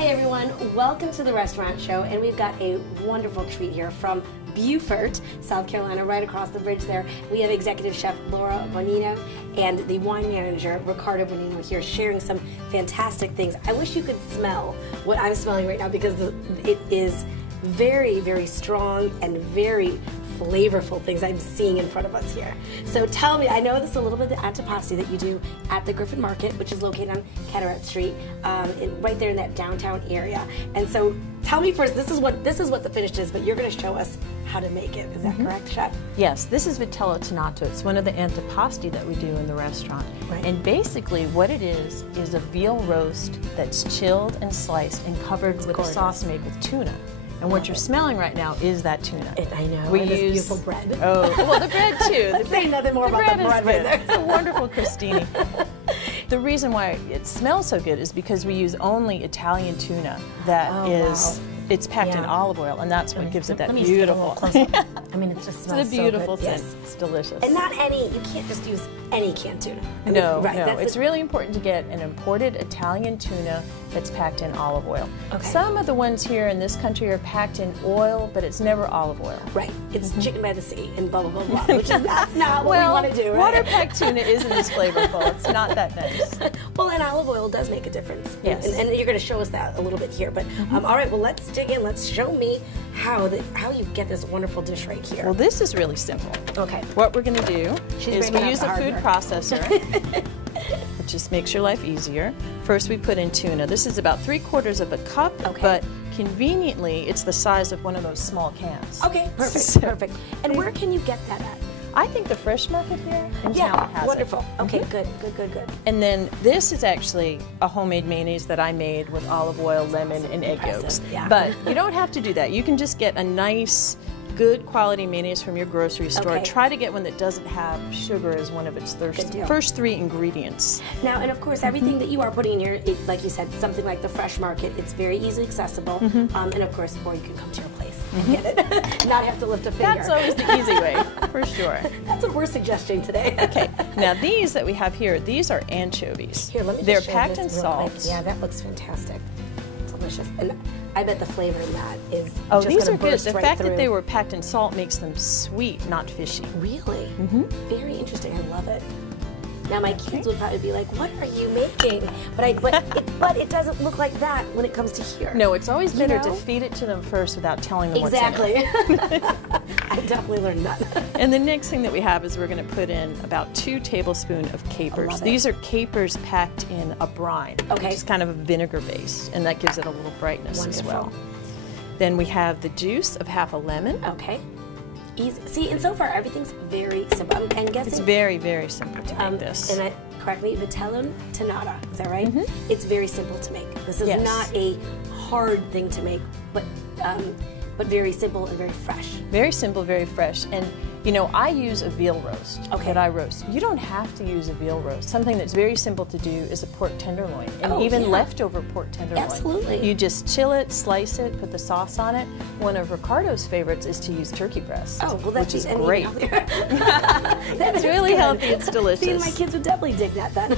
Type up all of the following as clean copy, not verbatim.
Hi everyone, welcome to the restaurant show, and we've got a wonderful treat here from Beaufort, South Carolina, right across the bridge there. We have executive chef Laura Bonino and the wine manager Ricardo Bonino here sharing some fantastic things. I wish you could smell what I'm smelling right now because it is very, very strong and very flavorful things I'm seeing in front of us here. So tell me, I know this is a little bit of the antipasti that you do at the Griffin Market, which is located on Carteret Street, right there in that downtown area. And so tell me first, this is what the finish is, but you're going to show us how to make it. Is that correct, Chef? Yes, this is vitello tonato. It's one of the antipasti that we do in the restaurant. Right. And basically what it is a veal roast that's chilled and sliced and covered with a sauce made with tuna. And what you're smelling right now is that tuna. I know. We and use this beautiful bread. Oh, well, the bread too. Let's say nothing more about the bread right there. It's a wonderful crostini. The reason why it smells so good is because we use only Italian tuna that it's packed in olive oil, and that's what gives it that beautiful. I mean, it just smells it's a beautiful so good. scent. Yes. It's delicious. And not any, you can't just use any canned tuna. No, it's really important to get an imported Italian tuna that's packed in olive oil. Okay. Some of the ones here in this country are packed in oil, but it's never olive oil. Right. It's chicken by the sea and blah, blah, blah, blah, which is that's not what we want to do, right? Water-packed tuna isn't as flavorful. It's not that nice. Well, and olive oil does make a difference. Yes. And you're going to show us that a little bit here. But all right, well, let's dig in. Let's show me how you get this wonderful dish right here. Well, this is really simple. Okay. What we're going to do is we use a food processor. It just makes your life easier. First, we put in tuna. This is about 3/4 of a cup, but conveniently, it's the size of one of those small cans. Okay, perfect, perfect. And where can you get that at? I think the fresh market here in town has wonderful. it. Okay, good, good, good, good. And then this is actually a homemade mayonnaise that I made with olive oil, lemon, and egg yolks. Yeah. But you don't have to do that. You can just get a nice, good quality mayonnaise from your grocery store. Okay. Try to get one that doesn't have sugar as one of its first 3 ingredients. Now, and of course, everything that you are putting in here, like you said, something like the fresh market, it's very easily accessible. And of course, or you can come to your place and get it, not have to lift a finger. That's always the easy way, for sure. That's what we're suggesting today. Okay, now these that we have here, these are anchovies. Here, let me They're just show packed this in real salt. quick. Yeah, that looks fantastic. Delicious. And I bet the flavor in that is Oh, just these are good. burst The right fact through. that they were packed in salt makes them sweet, not fishy. Really? Very interesting. I love it. Now my kids would probably be like, "What are you making?" But it doesn't look like that when it comes to here. No, it's always better to feed it to them first without telling them what's in it. Exactly. I definitely learned that. And the next thing that we have is we're going to put in about 2 tablespoons of capers. These are capers packed in a brine, which is kind of a vinegar base, and that gives it a little brightness as well. Then we have the juice of half a lemon. Okay. Easy. See, and so far everything's very simple. I'm guessing it's very, very simple to make this. And correct me, vitello tonato. Is that right? It's very simple to make. This is not a hard thing to make, but very simple and very fresh. Very simple, very fresh. And you know, I use a veal roast that I roast. You don't have to use a veal roast. Something that's very simple to do is a pork tenderloin, and even leftover pork tenderloin. Absolutely. You just chill it, slice it, put the sauce on it. One of Ricardo's favorites is to use turkey breast, which is great. That's really healthy. It's delicious. See, my kids would definitely dig that then.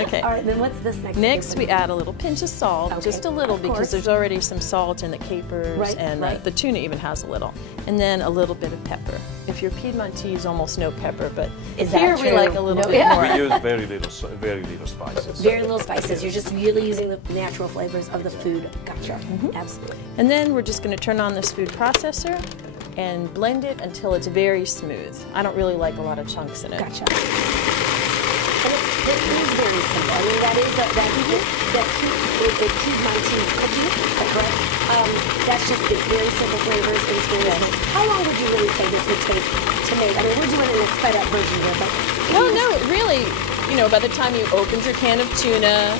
Okay. All right, then what's this next? Next, we add a little pinch of salt, just a little, because there's already some salt in the capers, and the tuna even has a little. And then a little bit of pepper. If you're Piedmontese, almost no pepper, but here we like a little bit more. We use very little spices. Very little spices. You're just really using the natural flavors of the food. Gotcha. Absolutely. And then we're just going to turn on this food processor and blend it until it's very smooth. I don't really like a lot of chunks in it. Gotcha. And it is very simple. I mean, that is that Piedmontese cookie, is that correct? That's just very simple flavors and it's very nice. How long would you really say this would take to make? I mean, we're doing it in a sped up version here, but... Well, no, it really, you know, by the time you opened your can of tuna,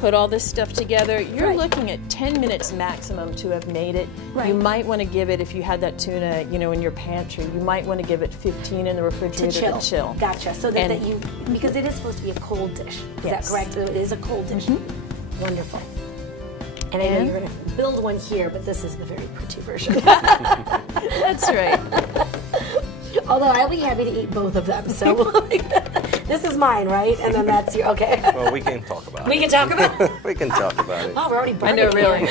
put all this stuff together, you're looking at 10 minutes maximum to have made it. You might want to give it, if you had that tuna, you know, in your pantry, you might want to give it 15 in the refrigerator to chill. Gotcha. So that you, because it is supposed to be a cold dish. Is that correct? It is a cold dish. Wonderful. And I know you're going to build one here, but this is the very pretty version. That's right. Although I'll be happy to eat both of them. So this is mine, right? And then that's your, okay. Well, we can talk about it. We can talk about it. We can talk about it. Oh, we're already I know, really.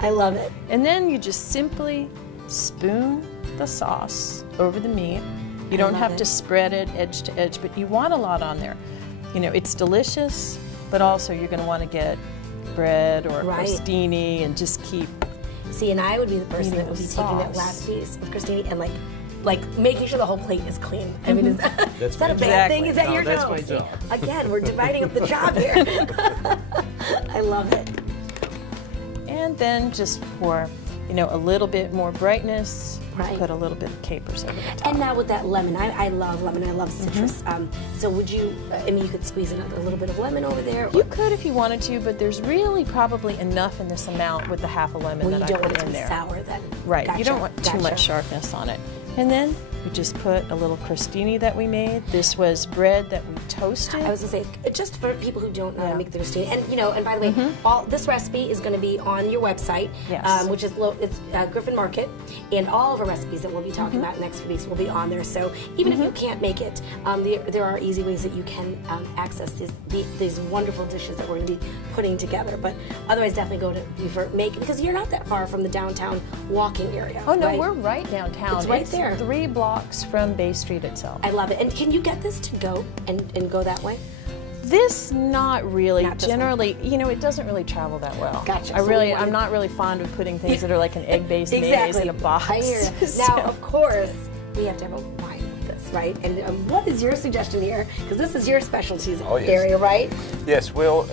I love it. And then you just simply spoon the sauce over the meat. You don't have to spread it edge to edge, but you want a lot on there. You know, it's delicious, but also you're going to want to get bread or crostini and just keep. See, and I would be the person that would be taking that last piece of crostini and like making sure the whole plate is clean. I mean, is that a bad thing? Is that your job? That's my job. Again, we're dividing up the job here. I love it. And then just pour, you know, a little bit more brightness. Right. Put a little bit of capers over the top. And now with that lemon, I love lemon. I love citrus. So would you? I mean, you could squeeze in a little bit of lemon over there. You could if you wanted to, but there's really probably enough in this amount with the half a lemon that I put in there. You don't want it to be sour then. Right. Gotcha. You don't want too much sharpness on it. And then we just put a little crostini that we made. This was bread that we toasted. I was gonna say, just for people who don't know how to make the crostini, and you know, and by the way, all this recipe is going to be on your website, which is Griffin Market, and all of our recipes that we'll be talking about next few weeks will be on there. So even if you can't make it, there are easy ways that you can access these wonderful dishes that we're going to be putting together. But otherwise, definitely go to Beaufort, because you're not that far from the downtown walking area. Oh no, right? we're right downtown. It's right there. 3 blocks from Bay Street itself. I love it. And can you get this to go and go that way? This, not really. Not generally, you know, it doesn't really travel that well. Gotcha. I'm not really fond of putting things that are like an egg-based mayonnaise in a box. I hear you. Now, of course, we have to have a wine with this, right? And what is your suggestion here? Because this is your specialties area, right? Yes. Well,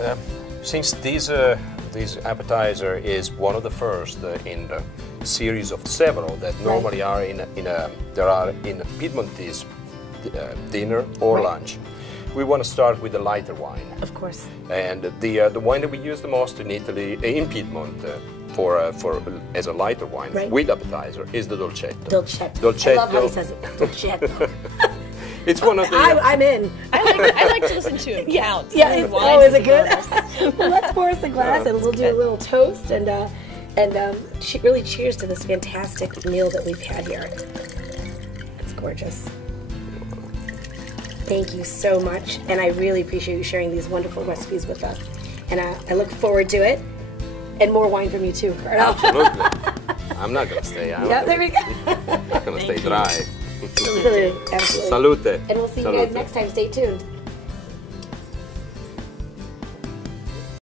since this appetizer is one of the first in the series of several that normally are in Piedmontese dinner or lunch, we want to start with the lighter wine. Of course. And the wine that we use the most in Italy, in Piedmont, as a lighter wine with appetizer is the dolcetto. Dolcetto. I love how he says it. Dolcetto. It's one of the. I'm in. I like to listen to him count. Yeah. Is it good? Well, let's pour us a glass and we'll do a little toast and really cheers to this fantastic meal that we've had here. It's gorgeous. Thank you so much, and I really appreciate you sharing these wonderful recipes with us. And I look forward to it, and more wine from you too, Carl. Absolutely. I'm not gonna stay. There we go. I'm not gonna stay dry. Absolutely. Salute. And we'll see you guys next time. Stay tuned.